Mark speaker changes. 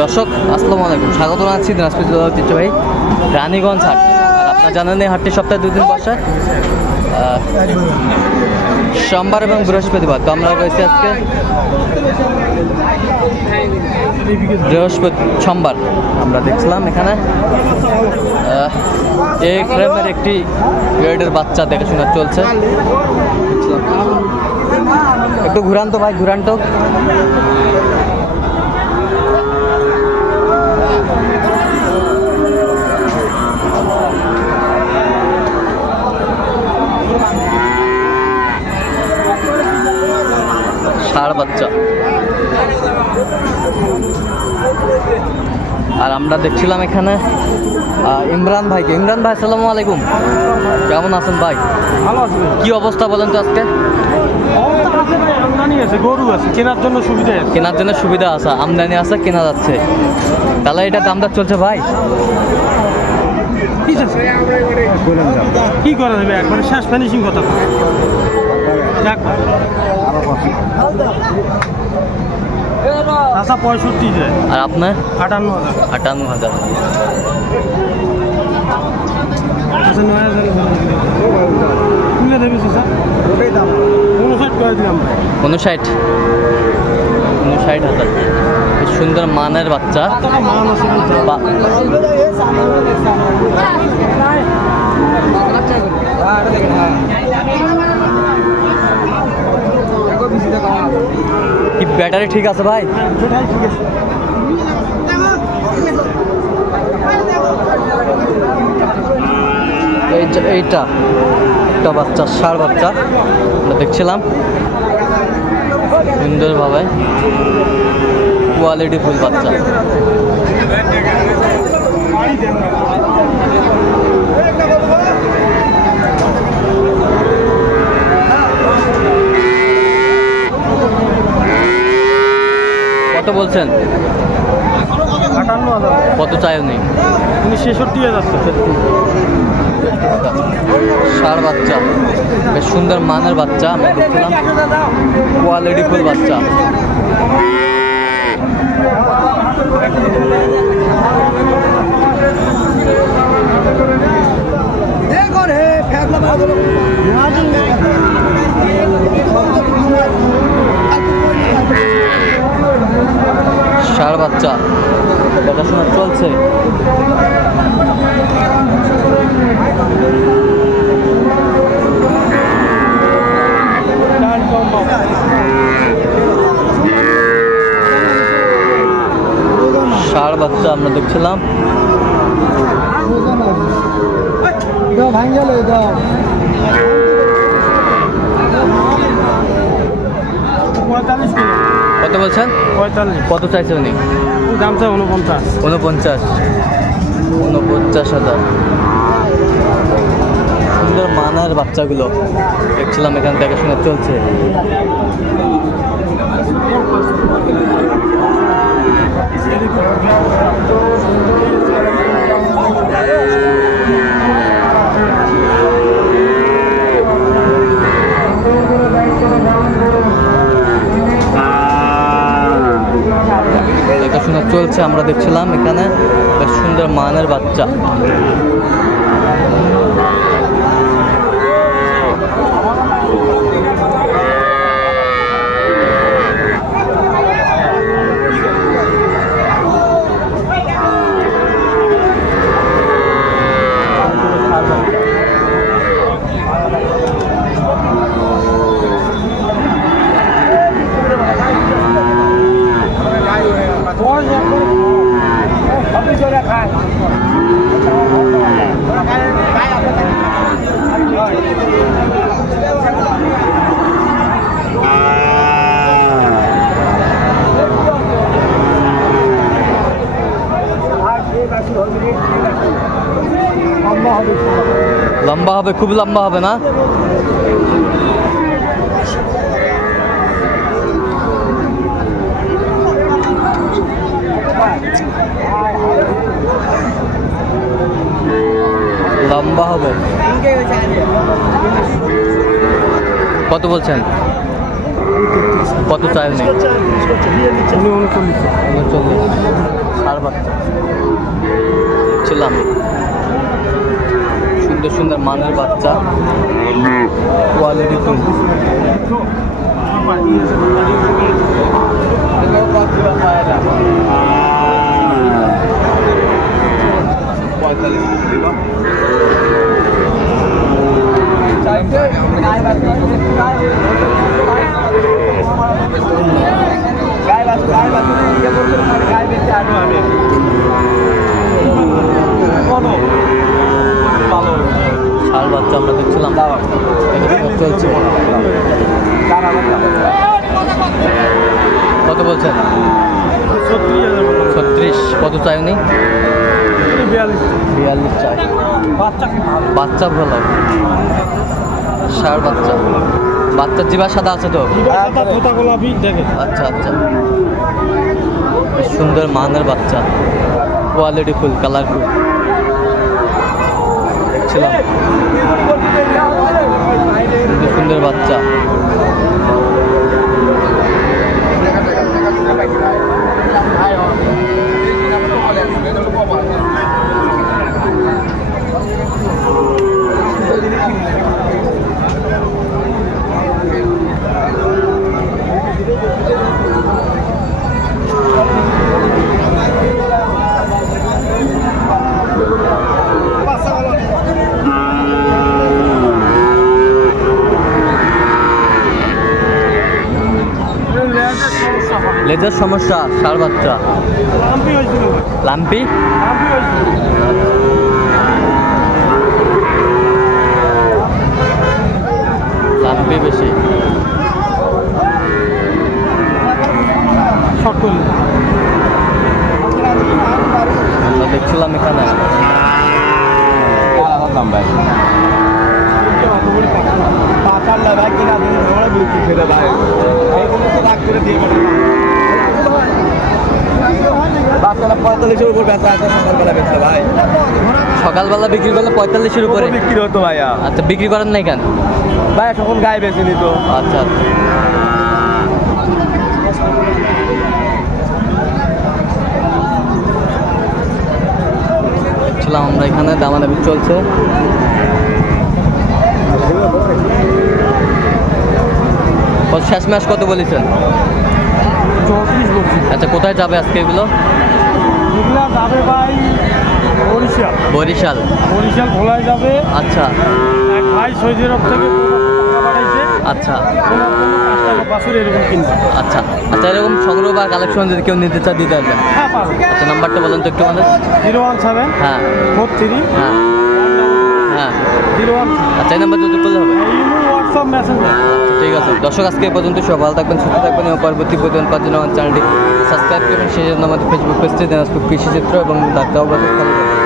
Speaker 1: দর্শক, আসসালামু আলাইকুম। স্বাগত জানাচ্ছি দিনাজপুর জেলা ঐতিহ্য ভাই রানীগঞ্জ হাট। আর আপনার জানেন এই হাটটি সপ্তাহে দুদিন বসে। সোমবার এবং বৃহস্পতিবার, তো আমরা রয়েছি আজকে বৃহস্পতি সোমবার, আমরা দেখছিলাম এখানে। এই ফ্রেমের একটি গ্রেডের বাচ্চা দেখাশোনা চলছে। একটু ঘুরান তো ভাই, ঘুরান তো। বাচ্চা। আর আমরা দেখছিলাম এখানে ইমরান ভাইকে। ইমরান ভাই আসসালামু আলাইকুম। কেমন আছেন ভাই? কি অবস্থা বলেন তো আজকে?
Speaker 2: গরু আছে কেনার জন্য সুবিধা আছে।
Speaker 1: কেনার জন্য সুবিধা আছে আমদানি আছে কেনা যাচ্ছে। তাহলে এটা দামটা চলছে ভাই?
Speaker 2: কি করা যাবে? একবারে শেষ ফিনিশিং কথা। আচ্ছা পঁয়ষট্টি
Speaker 1: আর আপনার?
Speaker 2: আটান্ন হাজার।
Speaker 1: আটান্ন হাজার।
Speaker 2: আচ্ছা উনষাট
Speaker 1: উনষাট? হাজার। সুন্দর মানের বাচ্চা
Speaker 2: কতটা মান আছে বলতে
Speaker 1: বা- কি ব্যাটারি ঠিক আছে ভাই। এইটা একটা বাচ্চা ষাঁড় বাচ্চা দেখছিলাম। সুন্দরভাবে কোয়ালিটি ফুল বাচ্চা কত বলছেন?
Speaker 2: আটান্ন হাজার।
Speaker 1: কত চাইও নেই
Speaker 2: উনি ছেষট্টি হাজার।
Speaker 1: ষাঁড় বাচ্চা বেশ সুন্দর মানের বাচ্চা আমরা দেখছিলাম। কোয়ালিটি ফুল বাচ্চা। ষাঁড় বাচ্চা। দেখাশোনা চলছে। ষাঁড় বাচ্চা আমরা দেখছিলাম।
Speaker 2: পঁয়তাল্লিশ
Speaker 1: কত বলছেন?
Speaker 2: পঁয়তাল্লিশ।
Speaker 1: কত চাইছে উনি?
Speaker 2: দাম চাই উনপঞ্চাশ
Speaker 1: উনপঞ্চাশ উনপঞ্চাশ হাজার। সুন্দর মানার বাচ্চাগুলো দেখছিলাম এখানে দেখাশোনা চলছে দেখাশোনা চলছে আমরা দেখছিলাম এখানে বেশ সুন্দর মানের বাচ্চা। লম্বা হবে খুব লম্বা হবে না? লম্বা হবে। কত বলছেন? কত চাই নেই?
Speaker 2: উনি উনচল্লিশ।
Speaker 1: উনচল্লিশ দেখছিলাম সুন্দর সুন্দর মানের বাচ্চা। কোয়ালিটি ফুল শাল বাচ্চা আমরা দেখছিলাম দেখাশোনা চলছে কত বলছেন?
Speaker 2: ছত্রিশ।
Speaker 1: কত চাই উনি?
Speaker 2: বিয়াল্লিশ
Speaker 1: চাই।
Speaker 2: বাচ্চা ভালো।
Speaker 1: ষাড় বাচ্চা। বাচ্চার জিবা সাদা আছে তো? আচ্ছা আচ্ছা। সুন্দর মানের বাচ্চা। Quality full, colourful. দেখছিলাম। সুন্দর বাচ্চা। লেজার সমস্যা ষাড় বাচ্চা।
Speaker 2: Lumpy
Speaker 1: lumpy? বেশি।
Speaker 2: করলে
Speaker 1: আমরা দেখছিলাম এখানে।
Speaker 2: পাতার লাগা কিনা দিন ভাই। এইগুলো তো রাগ করে দিয়ে পাঠালাম। বাচ্চারা পঁয়তাল্লিশের উপর বেচা আছে সকালবেলা বেচা ভাই
Speaker 1: সকালবেলা বিক্রি করলে পঁয়তাল্লিশের উপরে।
Speaker 2: বিক্রি হতো ভাইয়া?
Speaker 1: আচ্ছা বিক্রি করেন নাই কেন?
Speaker 2: ভাই তখন গায়ে বেছে নিত।
Speaker 1: আচ্ছা আচ্ছা। ছিলাম আমরা এখানে দামাদামি চলছে। শেষ ম্যাচ কত বলেছেন? আচ্ছা কোথায় যাবে আজকে এগুলা?
Speaker 2: যাবে ভাই বরিশাল।
Speaker 1: বরিশাল।
Speaker 2: বরিশাল ভোলায় যাবে।
Speaker 1: আচ্ছা।
Speaker 2: এক ভাই সৈদিরব থেকে পাঠাইছে।
Speaker 1: আচ্ছা।
Speaker 2: বাছুর এরকম কিনবে।
Speaker 1: আচ্ছা। আচ্ছা এরকম সংগ্রহ বা কালেকশন যদি কেউ নিতে চায় দিতে পারবেন।
Speaker 2: হ্যাঁ
Speaker 1: আচ্ছা নাম্বারটা বলেন তো একটু আমাদের।
Speaker 2: জিরো ওয়ান সেভেন
Speaker 1: হ্যাঁ।
Speaker 2: ফোর থ্রি
Speaker 1: হ্যাঁ। হ্যাঁ।
Speaker 2: Zero one.
Speaker 1: আচ্ছা এই নাম্বার যদি করলে হবে।
Speaker 2: হোয়াটসঅ্যাপ মেসেঞ্জার
Speaker 1: ঠিক আছে। দর্শক, আজকে পর্যন্ত সব ভালো থাকবেন, সুস্থ থাকবেন এবং পরবর্তী প্রতিদিন পাওয়ার জন্য আমার চ্যানেলটি সাবস্ক্রাইব করবেন। সেই জন্য আমাদের ফেসবুক পেজটি দিনাজপুর কৃষি চিত্র এবং ডাক্তার